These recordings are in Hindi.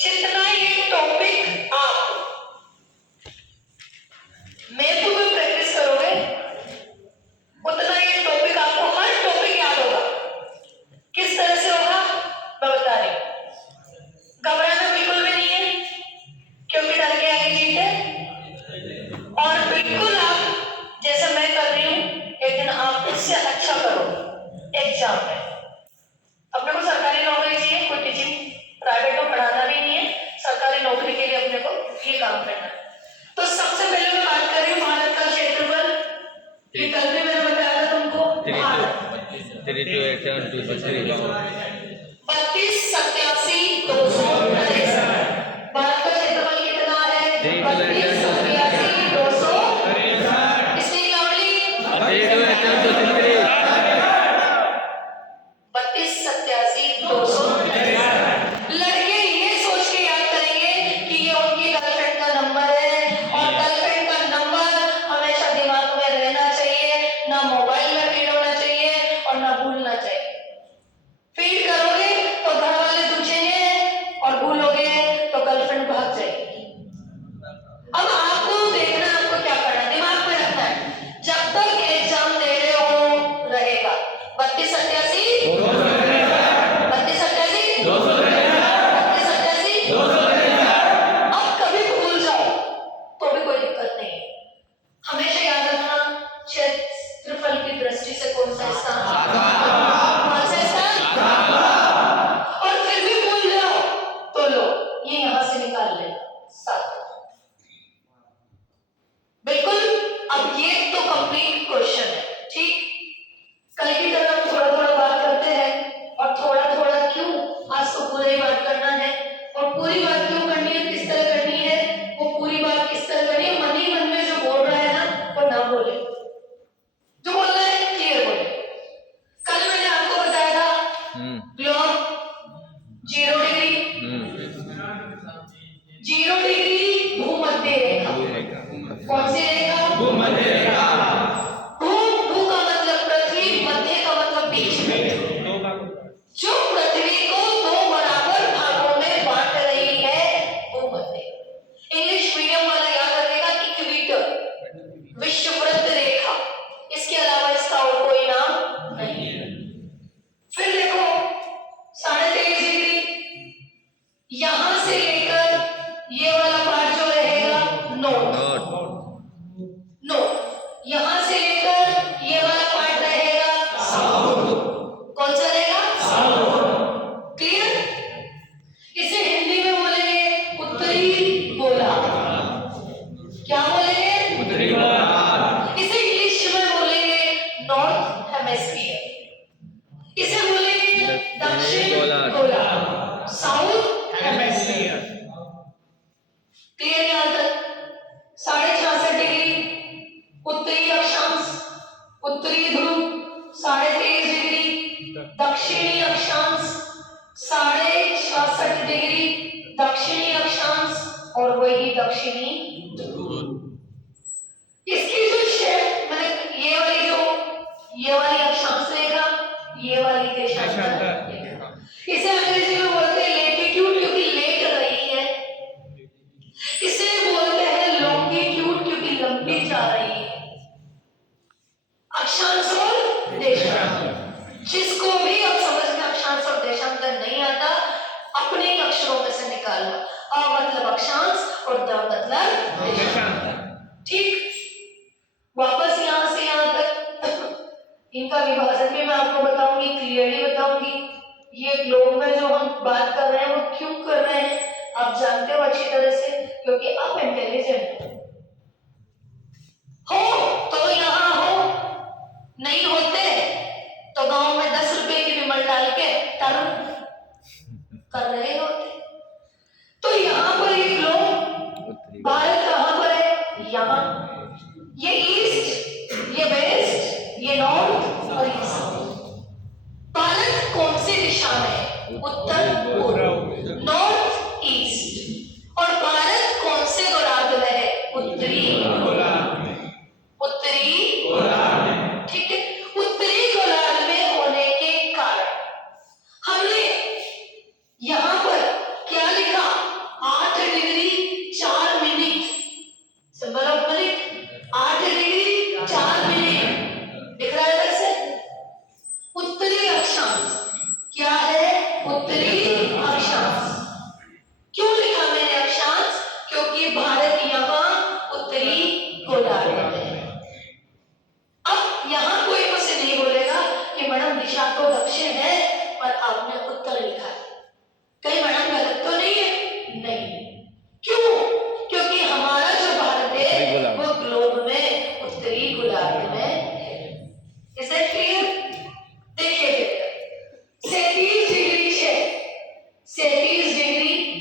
जितना ये टॉपिक आप मेरे को भी प्रैक्टिस करोगे उतना ये टॉपिक आपको हर टॉपिक याद होगा। किस तरह से होगा मैं बता रही हूँ। घबराना बिल्कुल भी नहीं है क्योंकि डर के आगे जीत है। और बिल्कुल आप जैसा मैं कर रही हूँ एक दिन आप इससे अच्छा करो एग्जाम में। अपने को सरकारी नौकरी चाहिए, कोई टीचिंग प्राइवेट को पढ़ाना भी नहीं है, सरकारी नौकरी के लिए अपने को ये काम करना है। तो सबसे पहले मैं बात कर रही हूँ भारत का क्षेत्रफल। ये कल भी मैंने बताया था तुमको। 32 87 263। भारत का क्षेत्रफल कितना है? 32 87 200। इसकी लाउडली 32 87 200। लड़के ये सोच के याद करेंगे कि ये उनकी गर्लफ्रेंड का नंबर है और गर्लफ्रेंड का नंबर हमेशा दिमाग में रहना चाहिए, ना मोबाइल में फीड होना चाहिए और ना भूलना चाहिए। फीड करोगे तो घर वाले पूछेंगे और भूलोगे तो गर्लफ्रेंड भाग जाएगी। अब आपको देखना है आपको क्या करना है, दिमाग में रखना है। जब तक एग्जाम दे रहे हो रहेगा 32 87 32 87 32 87 अब कभी भूल जाओ तो भी कोई दिक्कत नहीं है। हमेशा याद रखना क्षेत्रफल की दृष्टि से कौन सा स्थान, कौन सा स्थान। और फिर भी भूल जाओ तो लो ये यहां से निकाल लेना 7। बिल्कुल। अब ये तो कंप्लीट क्वेश्चन है, ठीक। कल की तरह हम थोड़ा थोड़ा बात करते हैं और थोड़ा थोड़ा क्यों, आज तो पूरी बात करना है। और पूरी बात क्यों करनी है, किस तरह करनी है, वो पूरी बात किस तरह करनी है, मन ही मन में जो बोल रहा है ना वो ना बोले, जो बोल रहा है क्लियर बोले। कल मैंने आपको बताया था ग्लोब 0 डिग्री, 0 डिग्री भूमध्य रेखा। कौन सी रेखा? भूमध्य रेखा। भू का मतलब पृथ्वी, मध्य का मतलब बीच में, जो पृथ्वी को 2 बराबर भागों में बांट रही है भूमध्य। इंग्लिश मीडियम वाला याद रखेगा इक्वेटर, विषुववृत्त रेखा। इसके अलावा इसका और कोई नाम नहीं है। फिर देखो 23.5 डिग्री, यहां से लेकर ये वाला पार्ट जो रहेगा नॉर्थ, यहां से लेकर ये वाला पार्ट रहेगा साउथ। कौन सा रहेगा? साउथ। क्लियर? इसे हिंदी में बोलेंगे उत्तरी गोलार्ध। क्या बोलेंगे? उत्तरी गोलार्ध। इसे इंग्लिश में बोलेंगे नॉर्थ हेमिस्फीयर। इसे बोलेंगे दक्षिण गोलार्ध, साउथ हेमिस्फीयर। क्लियर यहां तक? 66.5 डिग्री उत्तरी अक्षांश, उत्तरी ध्रुव। 23.5 डिग्री दक्षिणी अक्षांश, 66.5 डिग्री दक्षिणी अक्षांश और वही दक्षिणी ध्रुव। इसकी जो शेप मैंने ये वाली अक्षांश रेखा, ये वाली देशांतर रेखा, इसे अंग्रेजी में बोलते हैं लेटिट्यूड क्योंकि लेट रही है। इसे बोलते हैं लॉन्गिट्यूड क्योंकि लंबी जा रही है। अक्षांश और देशांतर, जिसको भी अब समझ में अक्षांश और देशांतर नहीं आता अपने अक्षरों में से निकालना। अ मतलब अक्षांश और द मतलब देशांतर, ठीक। वापस यहां से यहां तक इनका विभाजन भी मैं आपको बताऊंगी, क्लियरली बताऊंगी। ये ग्लोब में जो हम बात कर रहे हैं वो क्यों कर रहे हैं आप जानते हो अच्छी तरह से, क्योंकि आप इंटेलिजेंट हो तो यहां हो, नहीं होते तो गांव में 10 रुपए की विमल डाल के टर्न कर रहे होते। तो यहाँ पर ये ग्लोब, भारत कहां पर है? यहाँ। ये ईस्ट, ये वेस्ट, ये नॉर्थ और ये साउथ। भारत कौन सी दिशा में है? उत्तर पूर्व, नॉर्थ ईस्ट। और भारत कौन से गोलार्ध में है? उत्तरी गोलार्ध में, उत्तरी गोलार्ध में, ठीक है। उत्तरी गोलार्ध में होने के कारण हमने यहां पर क्या लिखा?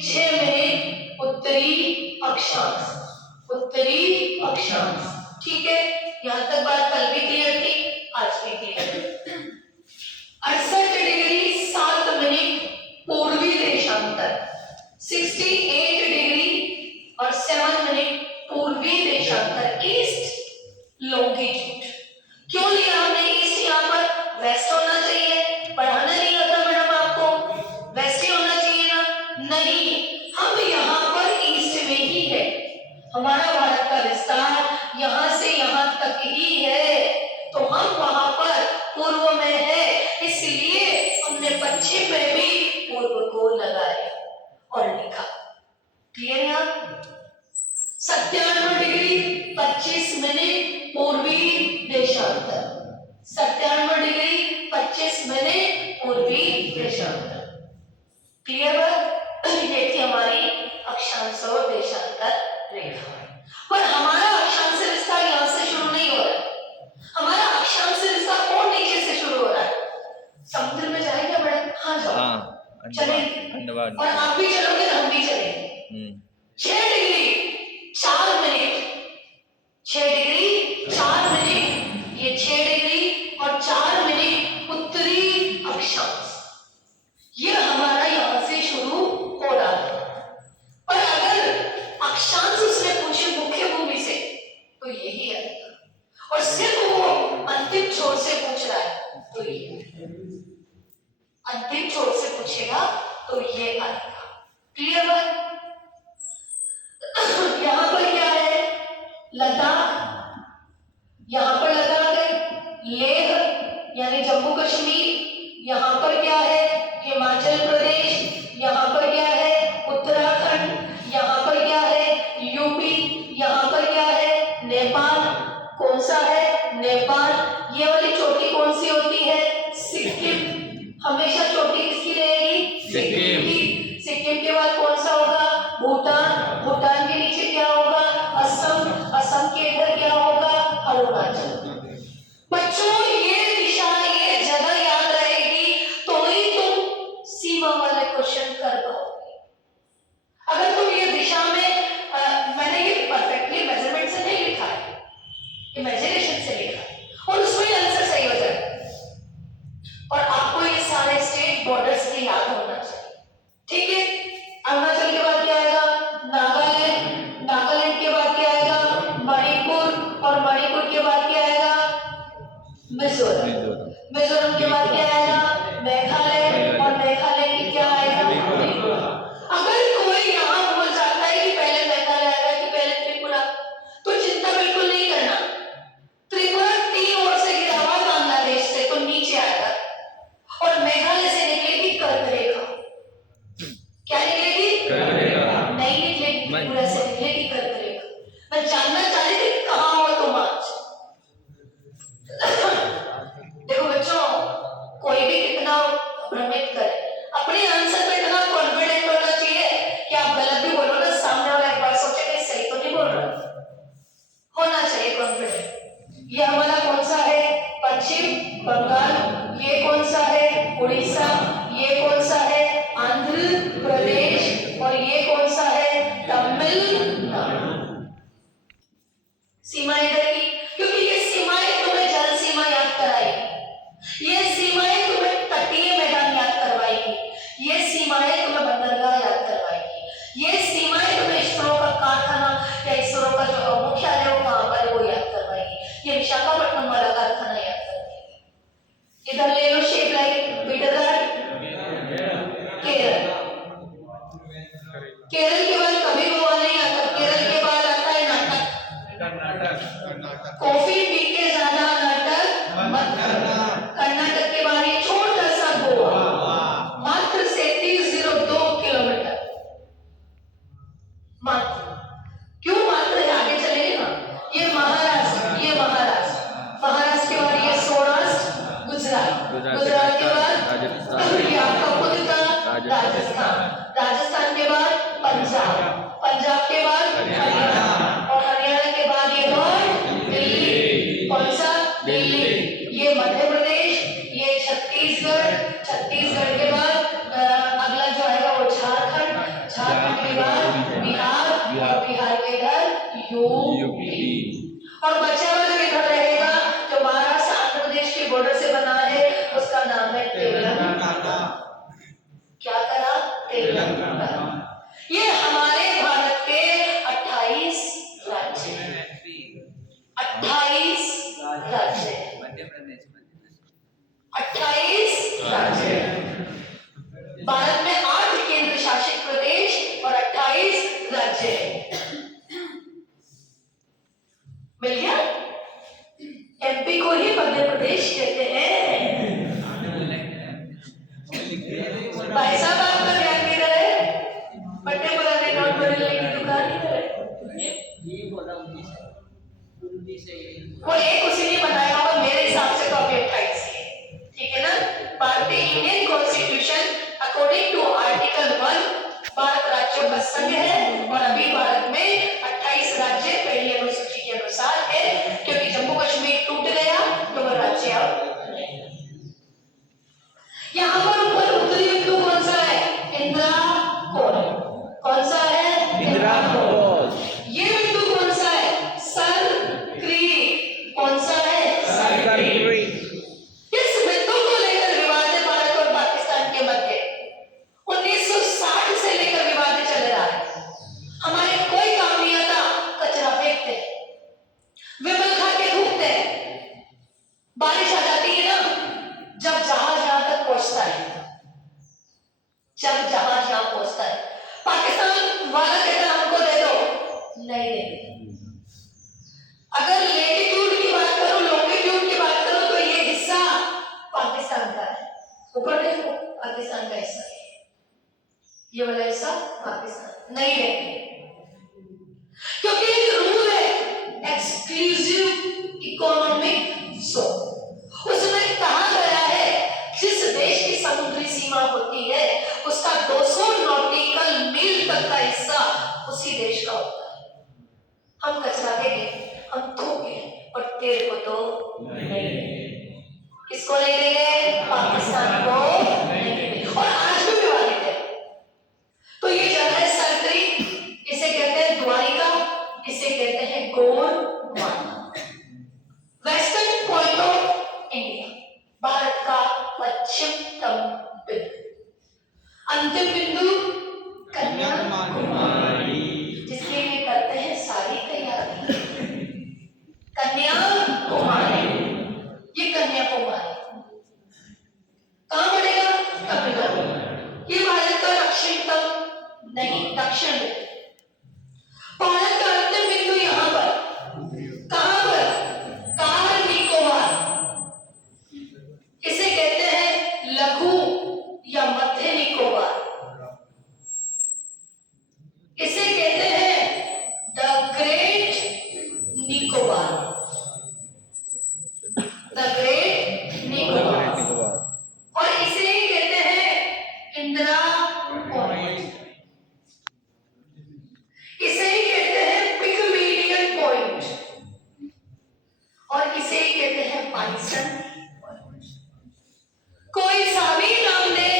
6 मिनट उत्तरी अक्षांश, उत्तरी अक्षांश। ठीक है, यहाँ तक बात कल भी क्लियर थी, आज भी क्लियर है। 68 डिग्री 7 मिनट पूर्वी देशांतर, 68 डिग्री और 7 मिनट पूर्वी देशांतर, ईस्ट लॉन्गिट्यूड। क्यों लिया हमने ईस्ट यहाँ पर? वेस्ट होना चाहिए, पढ़ाना नहीं आता मैडम आपको, वेस्ट ही होना चाहिए ना? नहीं, हम यहाँ पर ईस्ट में ही है, हमारा भारत का विस्तार यहाँ से यहाँ तक ही है, तो हम वहां पर पूर्व में है, इसलिए हमने पश्चिम में भी पूर्व को लगाया और लिखा। क्लियर है? 97 डिग्री 25 मिनट पूर्वी देशांतर, 97 डिग्री 25 मिनट पूर्वी देशांतर। क्लियर है? ये थी हमारी अक्षांश और देशांतर रेखा। पर हमारा अक्षांश विस्तार यहाँ से शुरू नहीं हो रहा, हमारा अक्षांश विस्तार और नीचे से शुरू हो रहा है। समुद्र में जाएंगे मैडम? हाँ जाओ, चलेंगे, और आप भी चलोगे, हम भी चलेंगे। 6 डिग्री 4 मिनट, 6 डिग्री 4 मिनट, ये 6 डिग्री और 4 मिनट उत्तरी अक्षांश, ये हमारा यहाँ से शुरू हो रहा है। पर अगर अक्षांश उसने पूछे मुख्य भूमि से, तो यही आएगा, और सिर्फ वो अंतिम छोर से पूछ रहा है, तो ये अंतिम छोर से पूछेगा तो ये आएगा। क्लियर बात? यहाँ पर क्या है? लद्दाख, यहाँ पर लद्दाख है, लेह यानी जम्मू कश्मीर, यहाँ पर क्या है? हिमाचल प्रदेश, यहाँ पर क्या है? उत्तराखंड, यहाँ पर क्या है? यूपी, यहाँ पर क्या है? नेपाल। कौन सा है? नेपाल। ये वाली चोटी कौन सी होती है? सिक्किम। हमेशा चोटी किसकी रहेगी? सिक्किम की। सिक्किम के बाद कौन सा होगा? भूटान। भूटान के नीचे क्या होगा? असम। असम के इधर क्या होगा? अरुणाचल। बच्चों ये दिशा, ये जगह याद रहेगी तो ही तुम सीमा वाले क्वेश्चन कर पाओगे। अगर तुम ये दिशा में मैंने ये परफेक्टली मेजरमेंट से नहीं लिखा है, इमेजिनेशन से लिखा है, और उसमें आंसर सही हो जाए। और आपको ये सारे स्टेट बॉर्डर्स के याद होना चाहिए। ठीक है, अरुणाचल के बाद क्या आएगा? नागालैंड। नागालैंड के बाद क्या आएगा? मणिपुर। और मणिपुर के बाद क्या आएगा? मिजोरम। मिजोरम के बाद क्या आएगा? मेघालय। और मेघालय की क्या आएगा? अगर कोई यहाँ भूल जाता है कि पहले मेघालय आएगा कि पहले त्रिपुरा, तो चिंता बिल्कुल नहीं करना। त्रिपुरा 3 ओर से घिरा हुआ बांग्लादेश से, तो नीचे आएगा, और मेघालय से निकलेगी कर्क रेखा। क्या निकलेगी? कर्क रेखा। नहीं निकलेगी, त्रिपुरा से निकलेगी कर्क रेखा। मैं जानना चाह रही थी कहाँ हो तुम आज। देखो बच्चों, कोई भी कितना भ्रमित करे, अपने आंसर पे इतना कॉन्फिडेंट होना चाहिए कि आप गलत भी बोलो ना, सामने वाला एक बार सोचे कि सही तो नहीं बोल रहा, होना चाहिए कॉन्फिडेंट। ये हमारा कौन सा है? पश्चिम बंगाल। ये कौन सा है? उड़ीसा। ये कौन सा है? आंध्र प्रदेश। और ये कौन सा है? तमिलनाडु। सीमा इधर की, क्योंकि ये सीमाएं तुम्हें जल सीमा याद कराएगी, ये सीमाएं तुम्हें तटीय मैदान याद करवाएगी, ये सीमाएं तुम्हें बंदरगाह याद करवाएगी, ये सीमाएं तुम्हें इसरो का कारखाना या इसरो का जो मुख्यालय हो वहां पर वो याद करवाएगी, ये विशाखापट्टनम वाला कारखाना याद करवाएगी। इधर ले लो शेप लाइक पीटरघाट, केरल। केरल के बाद कभी गोवा नहीं आता, केरल के बाद आता है नाटक। कॉफी पी के ज्यादा नाटक मत करना। कर्नाटक के बाद ये छोटा सा गोवा, मात्र 3702 किलोमीटर, मात्र। क्यों मात्र? आगे चलेंगे ना। ये महाराष्ट्र, ये महाराष्ट्र, महाराष्ट्र के बाद ये सौराष्ट्र, गुजरात, गुजरात के बाद ये आपका खुद का राजस्थान, राजस्थान के बाद पंजाब, झारखंड के बाद बिहार और बिहार के इधर यूपी और बचा हुआ जो इधर रहेगा जो महाराष्ट्र आंध्र प्रदेश के बॉर्डर से बना है उसका नाम है तेलंगाना। क्या करा? तेलंगाना। ये हमारे भारत के 28 राज्य हैं। 28 राज्य, मध्य प्रदेश 28 राज्य। भारत में 8 केंद्र शासित प्रदेश और 28 राज्य हैं। मिल गया? एमपी को ही मध्य प्रदेश कहते हैं। भाई साहब आपका ध्यान नहीं रहे, पट्टे पुराने नोट बदलने की दुकान ही करे। वो एक उसी ने बनाया होगा, मेरे हिसाब से तो अभी 28 है, ठीक है ना? भारतीय Indian constitution according to article 1 Bharat राज्यों का संघ है और अभी भारत में 28 राज्य पहली अनुसूची के अनुसार है, क्योंकि जम्मू कश्मीर टूट गया तो वो राज्य अब यहाँ पर ऊपर उत्तरी बिंदु कौन सा है? इंदिरा कोल। कौन सा है? इंदिरा कोल। ये बिंदु कौन सा है? Sir creek. कौन सा है? Sir creek. इस बिंदु को लेकर विवाद है भारत और पाकिस्तान के मध्य 1960 से लेकर विवाद चल रहा है। हमारे कोई काम नहीं आता, कचरा फेंकते हैं, विमल खा के थूकते हैं। बारिश आ जाती है ना, जब जहाज यहां तक पहुंचता है, जब जहाज यहां पहुंचता है, पाकिस्तान वाला कहता है हमको दे दो, नहीं देंगे। अगर लेटीट्यूड की बात करो, लॉन्गिट्यूड की बात करो, तो ये हिस्सा पाकिस्तान का है। ऊपर देखो, पाकिस्तान का हिस्सा है, ये वाला हिस्सा पाकिस्तान नहीं देंगे, क्योंकि एक रूल है एक्सक्लूसिव इकोनॉमिक जोन। उसमें कहा गया है जिस देश की समुद्री सीमा होती है उसका 200 नॉटिकल मील तक का हिस्सा उसी देश का होता है। हम कचरा देंगे, हम थूके, और तेरे को तो नहीं देंगे। किसको नहीं देंगे? पाकिस्तान को नहीं देंगे, और आज भी विवादित है। तो ये जगह है सरकरी, इसे कहते हैं द्वारिका, इसे कहते हैं Gondwana. Western point of India, Bharat का पश्चिमतम बिंदु। अंतिम बिंदु कन्याकुमारी, जिसके लिए करते हैं सारी तैयारी। कन्याकुमारी, ये कन्याकुमारी कहां पड़ेगा? तमिलनाडु। ये भारत का दक्षिणतम नहीं, दक्षिण बिंदु। भारत का अंतिम बिंदु यहां पर, कहां पर? कार निकोबार, इसे कहते हैं लघु या मध्य निकोबार, इसे कहते हैं the great Nicobar, the great Nicobar, और इसे ही कहते हैं इंदिरा पॉइंट, इसे ही कहते हैं पिगमेलियन पॉइंट, और इसे ही कहते हैं पाइसन पॉइंट। कोई सा भी नाम दे,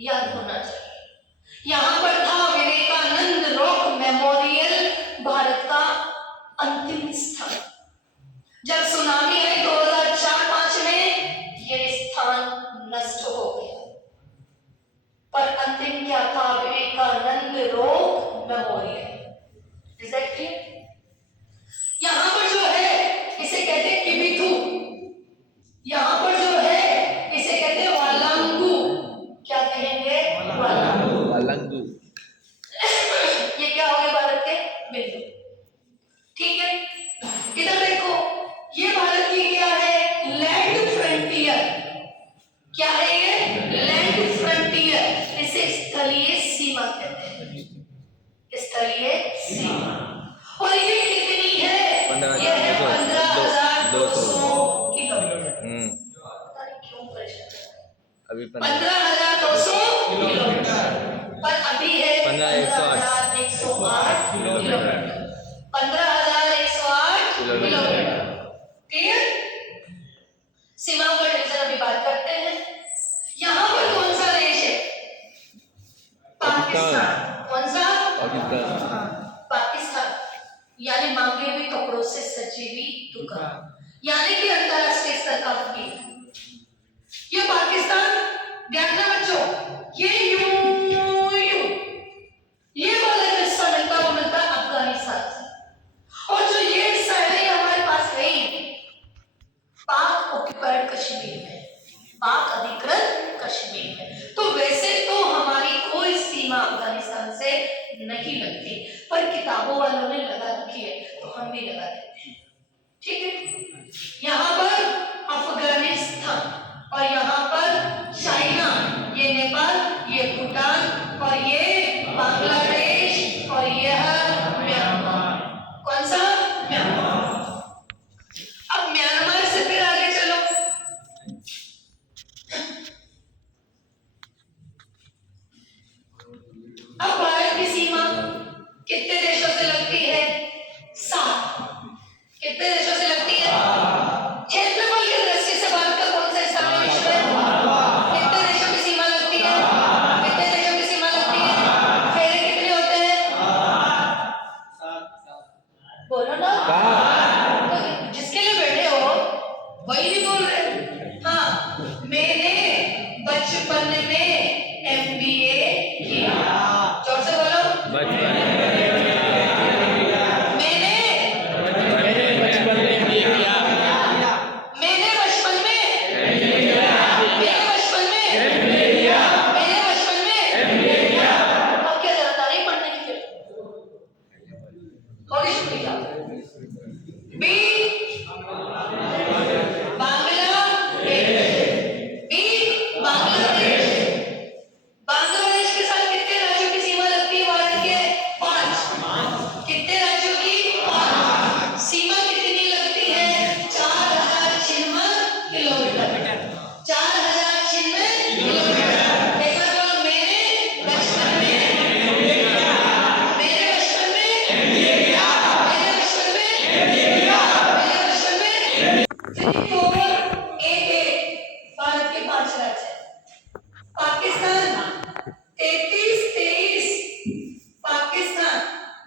याद होना चाहिए। यहां पर था विवेकानंद रॉक मेमोरियल, भारत का अंतिम स्थान। जब सुनामी आई 2004-5 में, यह स्थान नष्ट हो गया, पर अंतिम क्या था? Vivekananda rock memorial. Is that clear? यहां पर जो है इसे कहते हैं किबिथु, यहां पर जो है इसे कहते हैं वालांगू। क्या कहेंगे? वालांगू। ये क्या हो गए? भारत के बिंदु, ठीक है? इधर देखो, ये भारत की क्या है? Land frontier. क्या है ये? Land frontier. इसे स्थलीय सीमा कहते हैं, स्थलीय सीमा। और ये कितनी है? ये है 15,200 किलोमीटर। पता नहीं क्यों परेशान अभी 15,200 किलोमीटर, पर अभी है 15,108 किलोमीटर। 15,108 kilometre, clear? सीमाओं का डिवीजन अभी बात करते हैं। यहां पर कौन सा देश है? पाकिस्तान। पाकिस्तान पाकिस्तान यानी मांगे हुए कपड़ों से सजी हुई दुकान, यानी कि अंतरराष्ट्रीय स्तर का वकील। ये पाकिस्तान ध्यान रखना बच्चों, ये ये वाला हिस्सा मिलता वो मिलता अफगानिस्तान से, और जो ये हिस्सा है ये हमारे पास है ही पाक ऑक्युपाइड कश्मीर में, पाक अधिकृत कश्मीर में। तो वैसे तो हमारी कोई सीमा अफगानिस्तान से नहीं लगती, पर किताबों वालों ने लगा रखी है तो हम भी लगा देते हैं, ठीक है। यहाँ पर अफगानिस्तान और यहाँ पर चाइना, ये नेपाल, ये भूटान और ये बांग्लादेश और यह म्यांमार। कौन सा? म्यांमार। अब म्यांमार से फिर आगे चलो, अब भारत की सीमा कितने देशों से लगती है? 7। कितने देशों से लगती है? क्षेत्रफल की दृष्टि से भारत का कौन सा हिस्सा है विश्व में? कितने देशों की सीमा लगती है? कितने देशों की सीमा लगती है? फेरे कितने होते हैं? 7। बोलो ना, तो जिसके लिए बैठे हो वही नहीं बोल रहे। हाँ, मैंने बचपन में MBA किया। जोर से बोलो। बचपन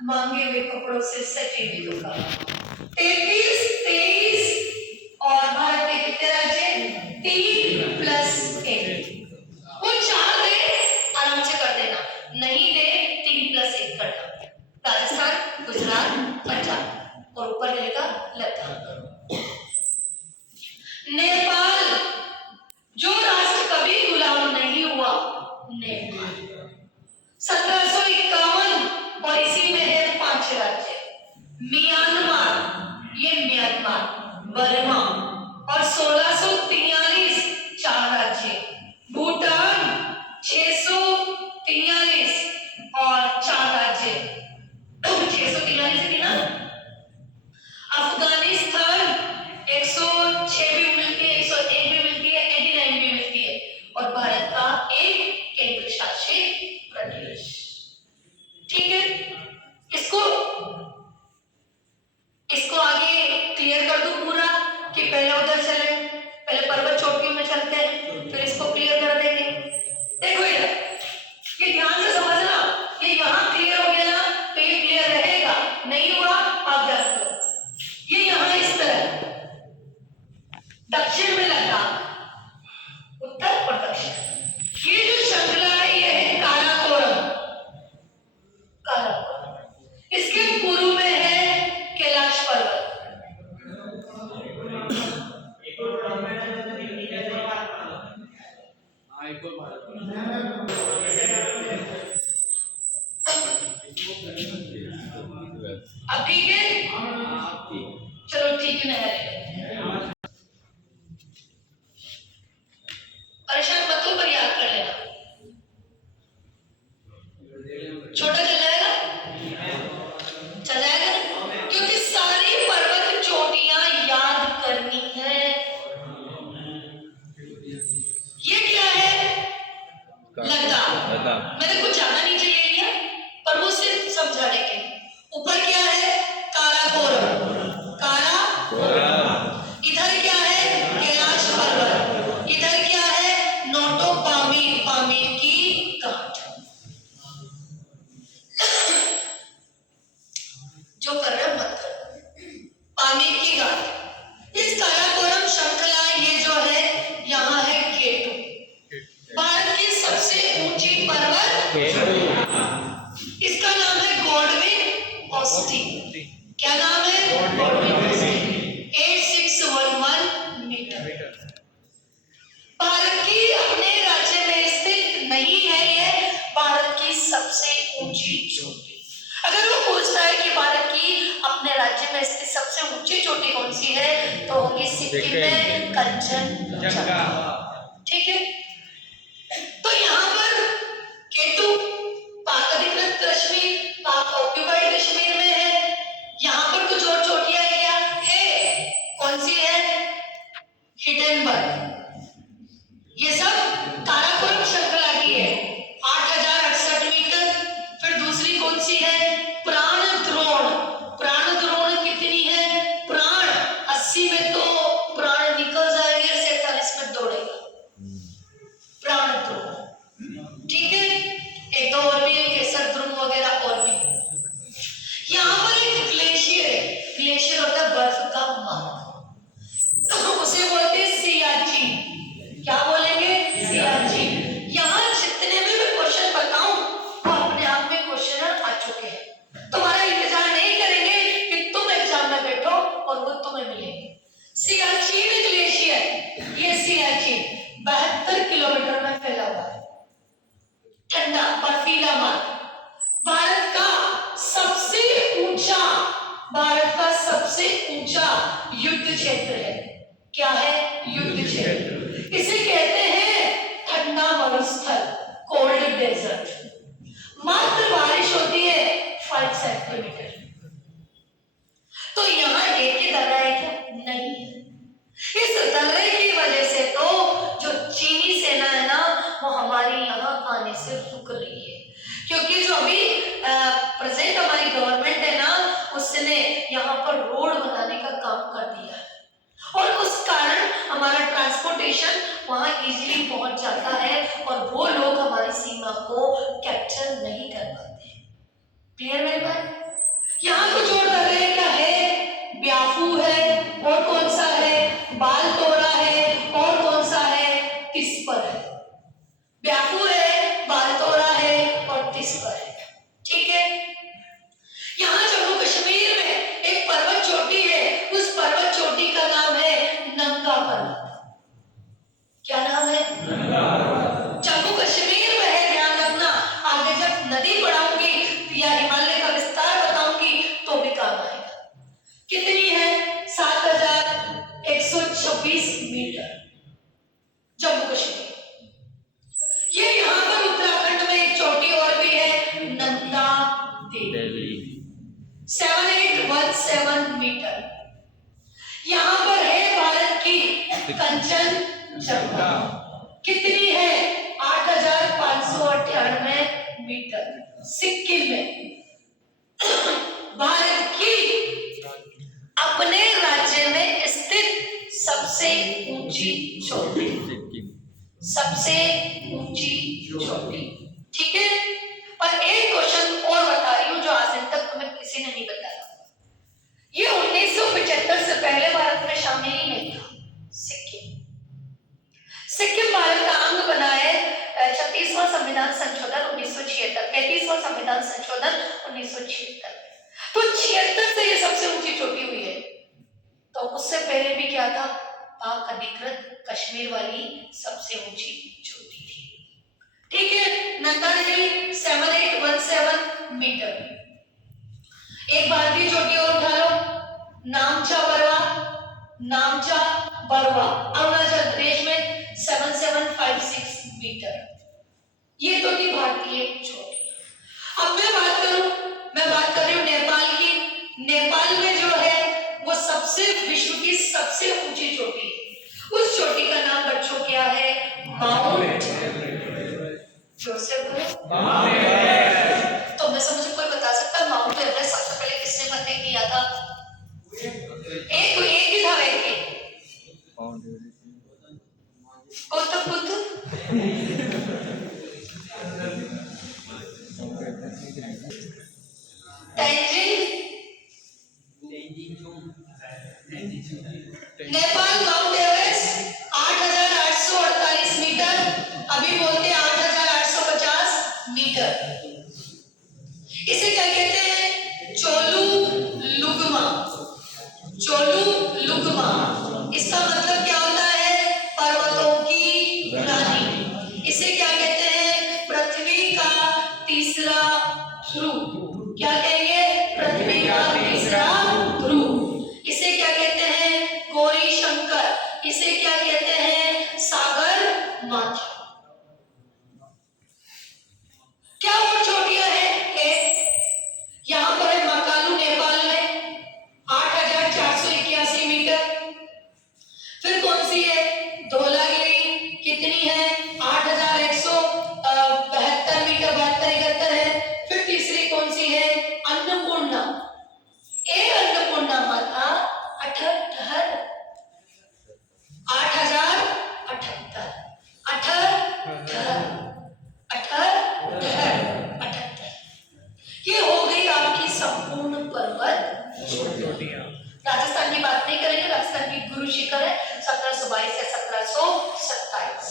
मांगे हुए कपड़ों से सजी हुई दुकान। 33 और भारत के कितने राज्य? 3 + 1। वो 4 दे आराम से कर देना, नहीं दे 3 + 1 करना। राजस्थान, गुजरात, पंजाब और ऊपर रहेगा लद्दाख। नेपाल, जो राष्ट्र कभी गुलाम नहीं हुआ, नेपाल 1751 और इसी में है 5 राज्य। म्यांमार, ये म्यांमार, बर्मा और 1643 4 राज्य। भूटान 643 और 4 राज्य। 643 गिना। अफगानिस्तान 106 भी मिलती है, 101 भी मिलती है, 89 भी मिलती है, और भारत का एक केंद्र शासित प्रदेश। ठीक है, इसको आगे क्लियर कर दूं पूरा कि पहले उधर चले, पहले पर्वत चोटियों में चलते हैं, फिर इसको क्लियर कर देंगे। देखो ये ध्यान से समझना, ये यहाँ क्लियर हो गया ना तो ये क्लियर रहेगा, नहीं हुआ आप जाते हो। ये यहाँ इस तरह दक्षिण में लद्दाख, उत्तर और दक्षिण। ये जो श्रृंखला है ये है काराकोरम। इसके पूर्व में है कैलाश पर्वत। अब ठीक है, चलो ठीक है, परेशान मत हो, पर याद कर लेना। छोटा चल जाएगा, चल जाएगा, क्योंकि सारी पर्वत चोटियां याद करनी है। ये क्या है? लद्दाख। मैंने कुछ ज्यादा नीचे ले लिया, पर वो सिर्फ समझाने के लिए। ऊपर क्या है? काराकोरम। इधर क्या है? कैलाश पर्वत। इधर क्या है? नोटो पामीर, पामीर की गांठ। जो कर रहे हो मत करो। पानी की गाय, इस काराकोरम श्रृंखला ये जो है यहाँ है केटू। भारत की सबसे ऊंची पर्वत इसका नाम है गॉडविन ऑस्टी। क्या नाम है? गॉडविन ऑस्टी। 8611 मीटर। भारत की अपने राज्य में स्थित नहीं है ये भारत की सबसे ऊंची चोटी। अगर वो पूछता है कि भारत की अपने राज्य में स्थित सबसे ऊंची चोटी कौन सी है, तो होगी सिक्किम में कंचनजंगा। ठीक है, तो यहाँ पर केटू पाक अधिकृत कश्मीर, पाक ऑक्युपाइड कश्मीर में है। यहाँ पर कुछ और चोटियां है, कौन सी है? हिडनबर्ग। ये सब काराकोरम श्रृंखला की है, 8068 मीटर। फिर दूसरी कौन सी है? प्राणद्रोण। प्राणद्रोण कितनी है? प्राण 80 में तो प्राण निकल जाएंगे, 47 में दौड़ेगा प्राणद्रोण। ठीक है, एक दो और भी है, केसर ध्रुव वगैरह और भी। यहाँ पर एक ग्लेशियर है, ग्लेशियर होता है बर्फ का मार्ग, तो उसे बोलते हैं सियाचिन। क्या बोलेंगे? सियाचिन। यहाँ जितने भी मैं क्वेश्चन बताऊं वो अपने आप में क्वेश्चनर आ चुके हैं, तुम्हारा इंतजार नहीं करेंगे कि तुम एग्जाम में बैठो और वो तुम्हें मिलेंगे। सियाचिन ग्लेशियर, ये सियाचिन 72 किलोमीटर में फैला हुआ है, ठंडा बर्फीला मार्ग। भारत का सबसे ऊंचा, भारत का सबसे ऊंचा युद्ध क्षेत्र है। क्या है? युद्ध क्षेत्र। इसे कहते हैं ठंडा मरुस्थल, कोल्ड डेजर्ट। मात्र बारिश होती है 5 सेंटीमीटर। तो यहाँ एक ही दर्रा है क्या? नहीं है। इस दर्रे की वजह से तो जो चीनी सेना है ना, वो हमारे यहाँ आने से रुक रही है, क्योंकि जो अभी प्रेजेंट हमारी गवर्नमेंट है ना, उसने यहाँ पर रोड बनाने का काम कर दिया है और उस कारण हमारा ट्रांसपोर्टेशन वहां इजीली पहुंच जाता है और वो लोग हमारी सीमा को कैप्चर नहीं कर पाते। क्लियर मेरी बात? यहाँ कुछ और कर रहे हैं, क्या है? ब्याफू है, और कौन सा है? बालतोरा है, और कौन सा है? तिस्पर है। ब्याफू है, बालतोरा है और तिस्पर है। ठीक है, यहाँ जम्मू कश्मीर में एक पर्वत चोटी है, उस पर्वत चोटी का नाम है नंगा पर्वत। क्या नाम है? जम्मू कश्मीर में है, ध्यान रखना। आगे जब नदी पढ़ाऊंगी या हिमालय का विस्तार बताऊंगी तो भी काम आएगा। कितनी है? 7126 मीटर जम्मू कश्मीर। ये यहाँ पर उत्तराखंड में एक चोटी और भी है, नंदा देवी, 7817 मीटर। यहाँ पर है भारत की कंचनजंगा। कितनी है? 8598 मीटर, सिक्किम में। भारत की अपने राज्य में स्थित सबसे ऊंची चोटी, सबसे ऊंची चोटी। ठीक है, पर एक क्वेश्चन और बता रही हूं जो आज तक तुम्हें किसी ने नहीं बताया। ये 1975 से पहले भारत में शामिल ही नहीं था। सिक्किम भारत का अंग बना है 36वां संविधान संशोधन 1976, 35वां संविधान संशोधन 1976। तो 76 से ये सबसे ऊंची चोटी हुई है। तो उससे पहले भी क्या था? पाक अधिकृत कश्मीर वाली सबसे ऊंची चोटी थी। ठीक है, नंदा देवी 7817 मीटर। एक भारतीय चोटी और उठा लो, नामचा बरवा, नामचा बरवा अरुणाचल प्रदेश में 7756 मीटर। ये तो थी भारतीय चोटी। अब मैं बात कर रही हूँ नेपाल की। नेपाल में जो है वो सबसे विश्व की सबसे ऊंची चोटी है। उस चोटी का नाम बच्चों क्या है? माउंट। जोर से बोलो, माउंट एवरेस्ट। तो मैं मुझे कोई बता सकता है माउंट एवरेस्ट सबसे पहले किसने फतेह किया था? एक ही था व्यक्ति, गौतम बुद्ध। तेंजिंग नेपाल माउंट एवरेस्ट 8,848 मीटर, अभी बोलते हैं 8,850 मीटर। इसे क्या कहते हैं? चोलुलुगमा। चोलुलुगमा, इसका मतलब क्या होता है? पर्वतों की रानी। इसे क्या कहते हैं? पृथ्वी का तीसरा ध्रुव। क्या कहेंगे? पृथ्वी का तीसरा ध्रुव। इसे क्या कहते हैं? गौरी शंकर। इसे क्या कहते हैं? सागर माथा। क्या और चोटियां हैं? यहाँ पर है मकालू नेपाल में 8,481 मीटर। फिर कौन सी है? धौलागिरी, कितनी है? 8,172 मीटर, 72-71 है। फिर तीसरी कौन सी है? अन्नपूर्णा। अन्नपूर्णा माता 78, 8,078, 78। ये हो गई आपकी संपूर्ण पर्वत चोटियां। राजस्थान की बात नहीं करेंगे, राजस्थान की गुरु शिखर है 1722 से 1727।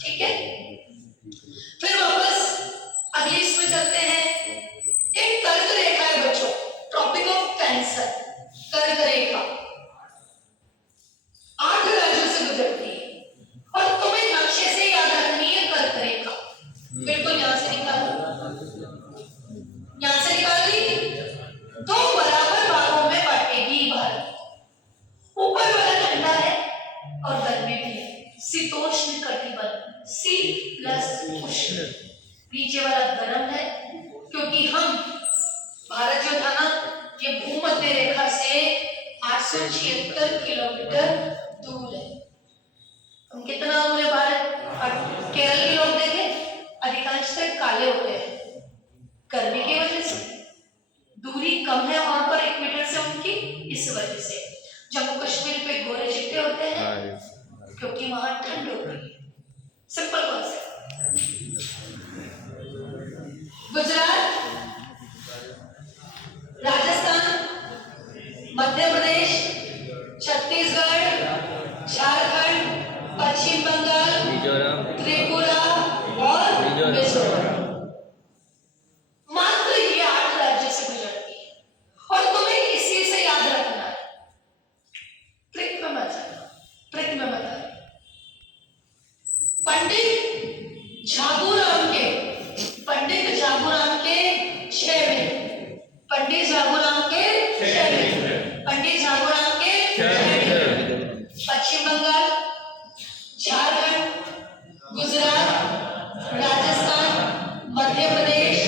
ठीक है, फिर वापस अगली इसमें चलते हैं। एक कर्क रेखा है बच्चों, ट्रॉपिक ऑफ कैंसर, कर्क रेखा 8 राज्यों से गुजरती है और तुम्हें नक्शे से याद रखनी है कर्क रेखा। बिल्कुल यहां से निकाल ली। 2 बराबर भागों में बांटेगी भारत। ऊपर वाला ठंडा है और गर्मी भी है, शीतोष्ण कटिबंध, शीत प्लस उष्ण। नीचे वाला गर्म है क्योंकि हम, भारत जो था ना, ये भूमध्य रेखा से 876 किलोमीटर दूर है। हम कितना दूर है भारत? केरल के लोग देखें, अधिकांशतः काले होते हैं गर्मी की वजह से, दूरी कम है वहां पर इक्वेटर से उनकी, इस वजह से। जम्मू कश्मीर पे गोरे चिट्टे होते हैं क्योंकि वहां ठंड होती है। Simple concept. गुजरात, राजस्थान, मध्य प्रदेश, छत्तीसगढ़, झारखंड, पश्चिम बंगाल, त्रिपुरा और मिजोरम। मात्र ये 8 राज्य से गुजरती है और तुम्हें इसी से याद रखना है। ट्रिक में मत आना, ट्रिक में मत आना। पंडित झाबूराम के 6 में, पंडित झाबूराम के 6 में, पंडित झाबूराम के 6 में। पश्चिम बंगाल, झारखंड, गुजरात, राजस्थान, मध्य प्रदेश,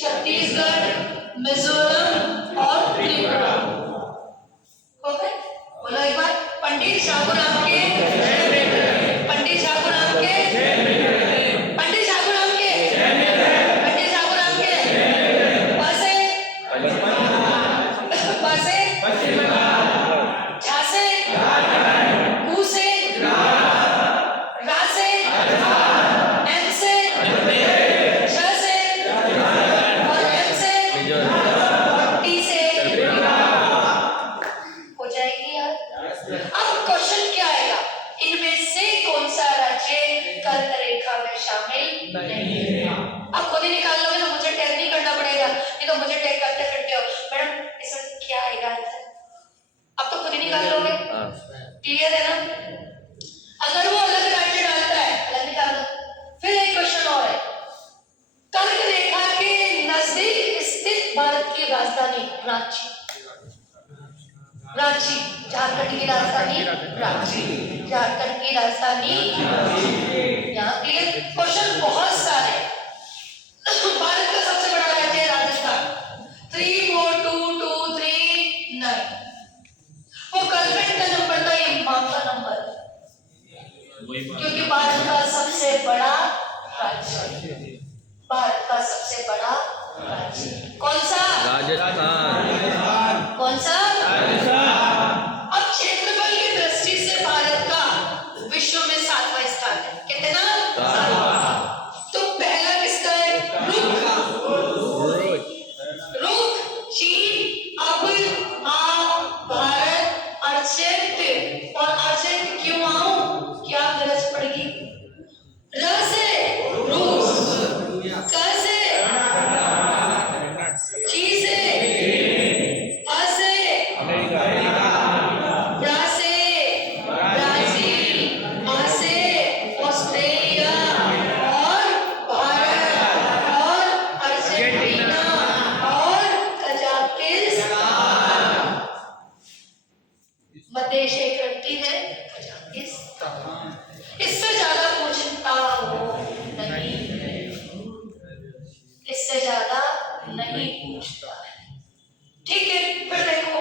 छत्तीसगढ़, मिजोरम और त्रिपुरा। हो गए? बोलो एक बार। पंडित झाबूराम के, पंडित झाबूराम के, पंडित झाबूराम के, पंडित झाबूराम के पासे, झासे, कूसे, रासे, एमसे, छसे और एमसे और टीसे। हो जाएगी यार। अब क्वेश्चन क्या आएगा? इनमें से कौन सा राज्य कर्क रेखा में शामिल नहीं है? अब खुद ही निकाल लोगे तो मुझे टैग नहीं करना पड़ेगा, नहीं तो मुझे टैग करते फिरते हो मैडम इसमें क्या आएगा आंसर। अब तो खुद ही निकाल लोगे। क्लियर है ना? अगर वो अलग राज्य डालता है अलग निकाल दो। फिर एक क्वेश्चन और है, कर्क रेखा के नजदीक स्थित भारत की राजधानी रांची। रांची, झारखंड की राजधानी रांची, झारखंड की राजधानी रांची। यहाँ क्लियर? क्वेश्चन बहुत सारे। भारत का सबसे बड़ा राज्य है राजस्थान, 34229। वो गर्लफ्रेंड का नंबर था, ये मां का नंबर, क्योंकि भारत का सबसे बड़ा राज्य, भारत का सबसे बड़ा राज्य कौन सा? राजस्थान। कौन सा? राजस्थान। अब क्षेत्रफल की दृष्टि से भारत का विश्व में 7वां स्थान है। कितना? 7वां। तो पहला किसका है? रुख का। नहीं पूछता है। ठीक है, फिर देखो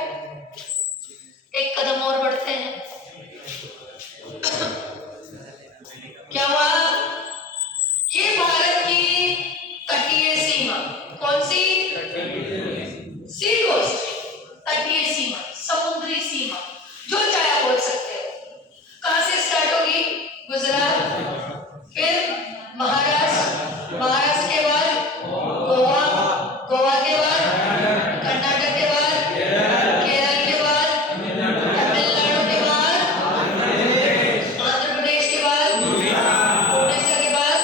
एक कदम और बढ़ते हैं। क्या हुआ? ये भारत की तटीय सीमा, कौन सी? सी कोस्ट, तटीय सीमा, समुद्री सीमा, जो चाहे आप बोल सकते हो। कहां से स्टार्ट होगी? गुजरात, फिर महाराष्ट्र, महाराष्ट्र के बाद गोवा, गोवा के बाद कर्नाटक के बाद केरल के बाद तमिलनाडु के बाद आंध्र प्रदेश के बाद उड़ीसा के बाद।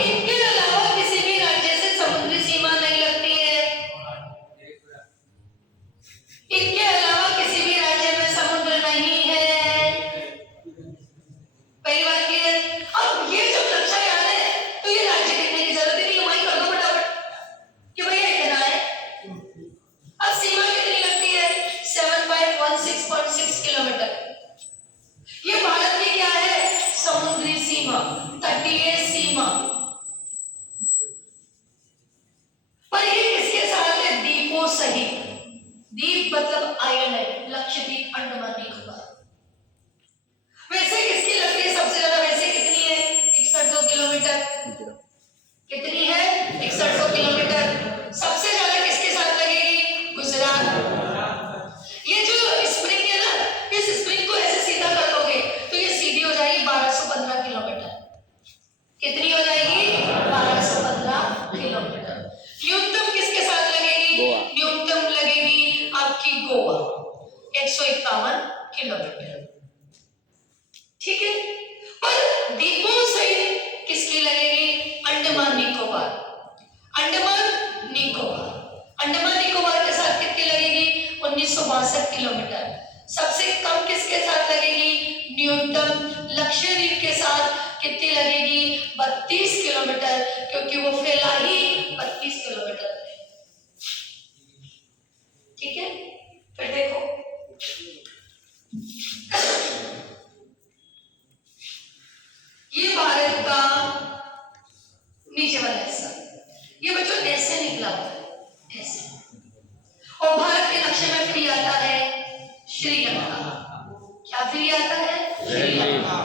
इनके अलावा किसी भी राज्य से समुद्री सीमा नहीं लगती है। इनके अलावा किसी भी राज्य में समुद्र नहीं है। पहली बात क्लियर? अब ये जब नक्शा याद है तो ये राज्य लिखने की जरूरत ही नहीं है, वहीं कर दो फटाफट कि भैया इतना है। अब सीमा कितनी लगती है? 7516.6 किलोमीटर। ये भारत की क्या है? समुद्री सीमा, तटीय सीमा। पर ये किसके साथ है? द्वीपों सहित। द्वीप मतलब आइलैंड, लक्षद्वीप, अंडमान निकोबार। वैसे किसकी लगती है सबसे ज्यादा? वैसे कितनी है? 6100 किलोमीटर। कितनी है? 6100 किलोमीटर। सबसे ज्यादा किसके साथ लगेगी? गुजरात। ये जो स्प्रिंग है ना, इस स्प्रिंग को ऐसे सीधा कर दोगे तो ये सीधी हो जाएगी 1215 किलोमीटर। कितनी हो जाएगी? 1215 किलोमीटर। न्यूनतम किसके साथ लगेगी? न्यूनतम लगेगी आपकी गोवा, 151 किलोमीटर। ठीक है, पर द्वीपों सहित किसकी लगेगी? अंडमान निकोबार। अंडमान निकोबार, अंडमान निकोबार के साथ कितनी लगेगी? 1962 किलोमीटर। सबसे कम किसके साथ लगेगी? न्यूनतम लक्षद्वीप के साथ कितनी लगेगी? 32 किलोमीटर, क्योंकि वो फैला ही 32 किलोमीटर है। ठीक है, फिर देखो ये भारत का नीचे वाला हिस्सा, ये बच्चों ऐसे निकला हुआ है, ऐसे। और भारत के नक्शे में फिर आता है श्रीलंका। क्या फिर आता है? श्रीलंका।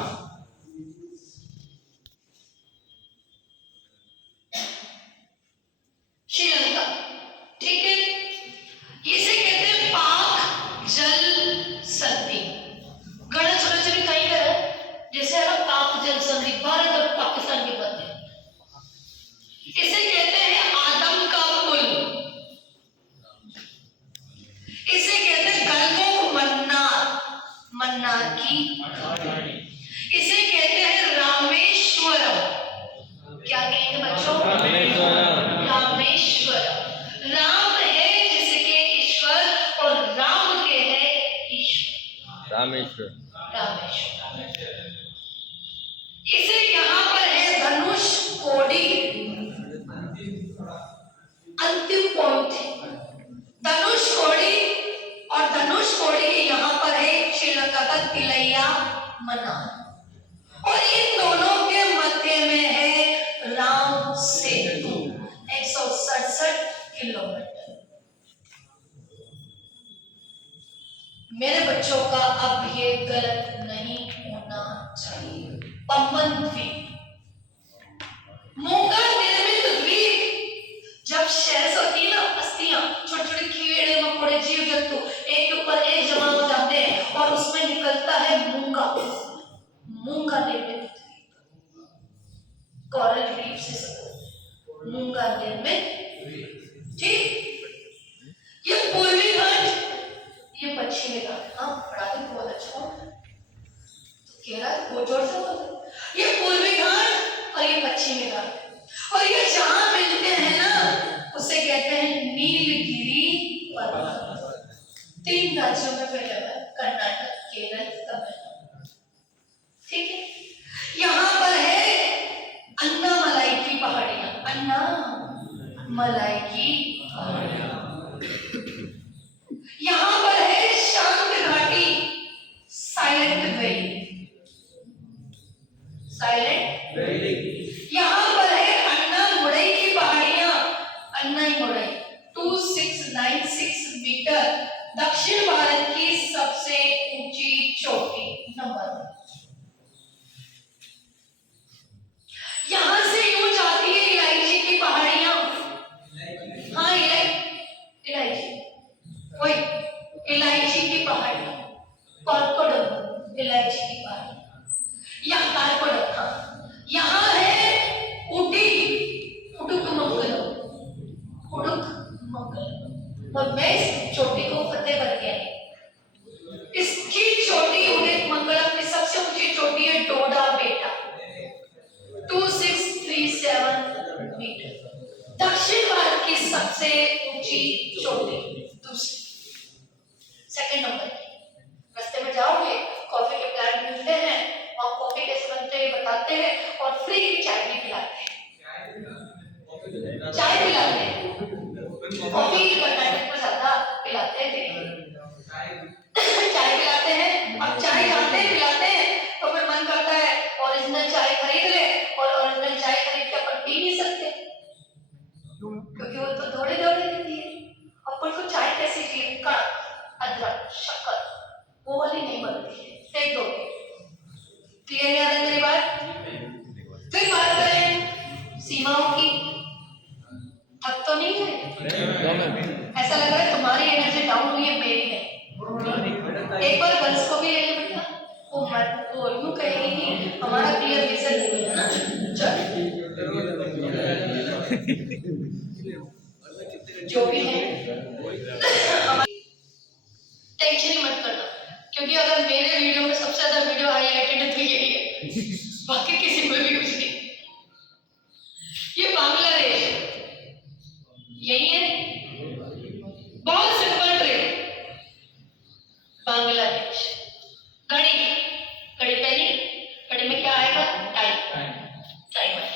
श्रीलंका, ठीक है, इसे कहते हैं पाक जल संधि। गणना छोटा छोटी कहीं कर जैसे है ना, पाक जल संधि भारत और पाकिस्तान के मध्य। इसे कहते हैं आदम का पुल। इसे कहते हैं गल्फ मन्नार, मन्नार की खाड़ी। इसे कहते हैं रामेश्वरम। क्या कहते हैं बच्चों? रामेश्वरम। राम है जिसके ईश्वर और राम के है ईश्वर, रामेश्वर। रामेश्वर। इसे यहाँ पर है धनुष कोडी, अंतिम पॉइंट है धनुष कोडी। और धनुष कोडी के यहाँ पर है श्रीलंका का तिलैया मनार। और इन दोनों के मध्य में है राम सेतु, 167 किलोमीटर। मेरे बच्चों का अब ये गलत नहीं होना चाहिए। पंबन द्वीप, मूंगा निर्मित द्वीप। जब शेल्स होती है ना, अस्थियां, छोटे छोटे कीड़े मकोड़े जीव जंतु एक के ऊपर एक जमा हो जाते हैं और उसमें निकलता है मूंगा। मूंगा निर्मित द्वीप, कोरल रीफ से मूंगा निर्मित। ठीक, ये पूर्वी घाट, ये पश्चिमी घाट। हाँ, पढ़ा दो, बहुत अच्छा हो कह रहा है, बहुत जोर से बोलो। ये पूर्वी घाट और ये पश्चिमी घाट, और ये जहां मिलते हैं ना उसे कहते हैं नीलगिरी पर्वत। 3 राज्यों में फैले हुए, कर्नाटक, केरल, तमिलनाडु। ठीक है, यहाँ पर है अन्नामलाई की पहाड़ियां, अन्नामलाई की पहाड़ियां। यहाँ पर है शांत घाटी, साइलेंट वैली, साइलेंट वैली। यहाँ पर है अन्नामुड़ई की पहाड़ियां, नहीं हो रही। 2696 मीटर दक्षिण भारत की सबसे ऊंची चोटी। नंबर 1। यहां से यूं जाती है इलायची की पहाड़ियां। हाँ ये इलायची, वही इलायची की पहाड़ियां, कॉर्कोडम इलायची की पहाड़ियां, या कॉर्कोडम। हाँ यहाँ है उटी, उडुकमंगलम, उडुकमंगलम। और मैं इस चोटी को फतेह करके आई। इसकी चोटी उडुकमंगलम की सबसे ऊंची चोटी है डोडा बेटा, 2637 मीटर, दक्षिण भारत की सबसे ऊंची चोटी। दूसरी, सेकंड नंबर की, रास्ते में जाओगे कॉफी के प्लांट मिलते हैं और कॉफी कैसे बनते हैं बताते हैं और फ्री की चाय भी पिलाते हैं। चाय पिलाते हैं, कॉफी कर्नाटक में ज्यादा पिलाते हैं, चाय पिलाते हैं। अब चाय जानते हैं पिलाते हैं तो फिर मन करता है ओरिजिनल चाय खरीद ले, और ओरिजिनल चाय खरीद के अपन पी नहीं सकते क्योंकि वो तो थोड़े थोड़े देती है। अपन को चाय कैसी चाहिए, कड़क, अदरक, शक्कर, वो वाली नहीं बनती है, फेंक दोगे। क्लियर याद है मेरी बात? फिर बात करें सीमाओं की। थक तो नहीं है? ऐसा लग रहा है तुम्हारी एनर्जी डाउन हुई है, मेरी नहीं। एक बार गर्ल्स को भी ले ले बेटा, वो मत वो यूं कहेगी कि हमारा क्लियर विजन नहीं है ना। चल जो भी है टेंशन ही मत करना, क्योंकि अगर मेरे वीडियो में सबसे ज्यादा वीडियो हाईलाइटेड है तो यही है, बाकी किसी में भी कुछ नहीं। ये बांग्लादेश यही है, बहुत सिंपल ट्रेड। बांग्लादेश, घड़ी, घड़ी पहनी, घड़ी में क्या आएगा? टाइम, टाइम आएगा।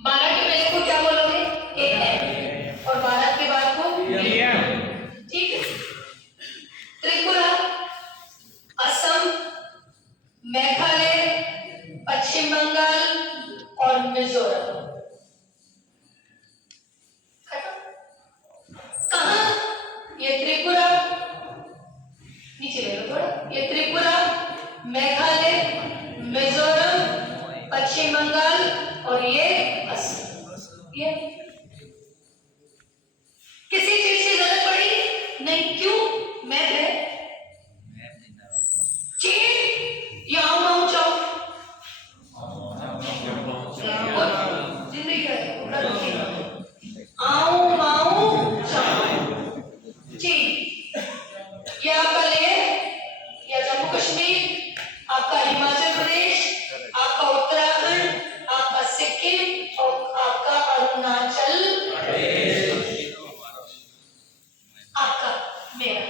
12 के पहले को क्या बोलोगे? AM, और 12 के बाद को PM। ठीक है। त्रिपुरा, असम, मेघालय, पश्चिम बंगाल और मिजोरम। कहाँ? ये त्रिपुरा, नीचे ले लो थोड़ा, ये त्रिपुरा, मेघालय, मिजोरम, पश्चिम बंगाल और ये असम। ये किसी चीज की जरूरत पड़ी नहीं, क्यों? मैप है। चीन या माओ चाओ, जिंदगी है आओ माओ चाओ। चीन, ये आपका लेह या जम्मू कश्मीर, आपका हिमाचल प्रदेश, आपका उत्तराखंड, आपका सिक्किम और आपका अरुणाचल प्रदेश, आपका, मेरा,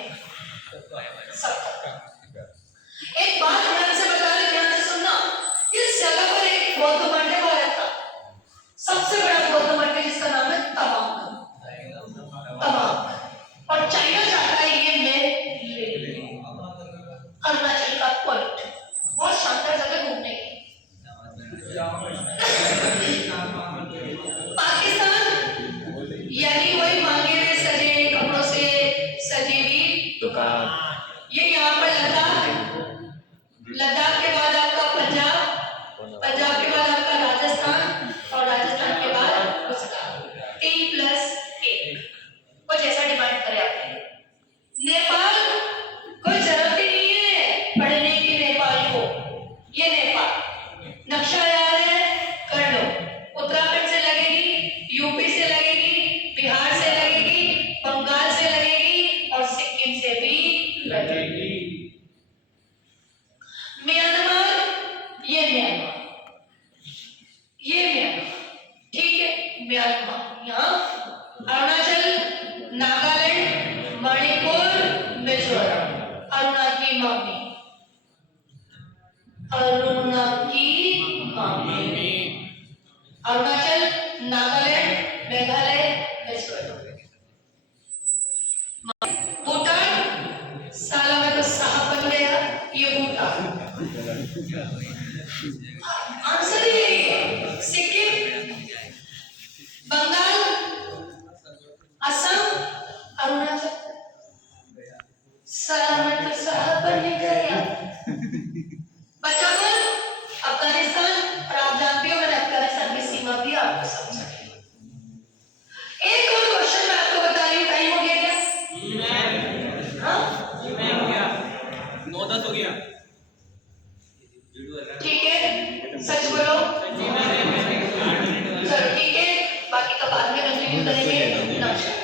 सबका। एक बात ध्यान से बता रहे, ध्यान से सुनना। इस जगह पर एक बौद्ध मंदिर आया था, सबसे बड़ा बौद्ध मंदिर जिसका नाम है तवांग, तवांग। और चाइना चाहता है ये मैं अरुणाचल का पॉइंट, बहुत शानदार जगह घूमने की। पाकिस्तान यानी वही मांगे हुए सजे कपड़ों से सजी हुई दुकान। ये यहाँ पर लद्दाख, लद्दाख के बाद आपका पंजाब, पंजाब के बाद आपका राजस्थान और राजस्थान के बाद गुजरात। 3+1, वो जैसा डिमांड करे आपने। नेपाल, कोई जरूरत ही नहीं है पढ़ने की नेपाल को, ये नेपाल नक्शा याद है, कर लो। उत्तराखंड से लगेगी, यूपी से लगेगी, बिहार से लगेगी, बंगाल से लगेगी और सिक्किम से भी लगेगी। म्यांमार, ये म्यांमार, ये म्यांमार, ठीक है। म्यांमार यहाँ, अरुणाचल, नागालैंड, मणिपुर, मिजोरम, अरुणा की मामी, अरुणा की मामी, अरुणाचल, नागालैंड, मेघालय, मिजोरम। भूटान, साला में तो साहब बन गया, ये भूटान। आंसर ही यही है। सिक्किम, बंगाल, कंटिन्यू करेंगे। नमस्कार।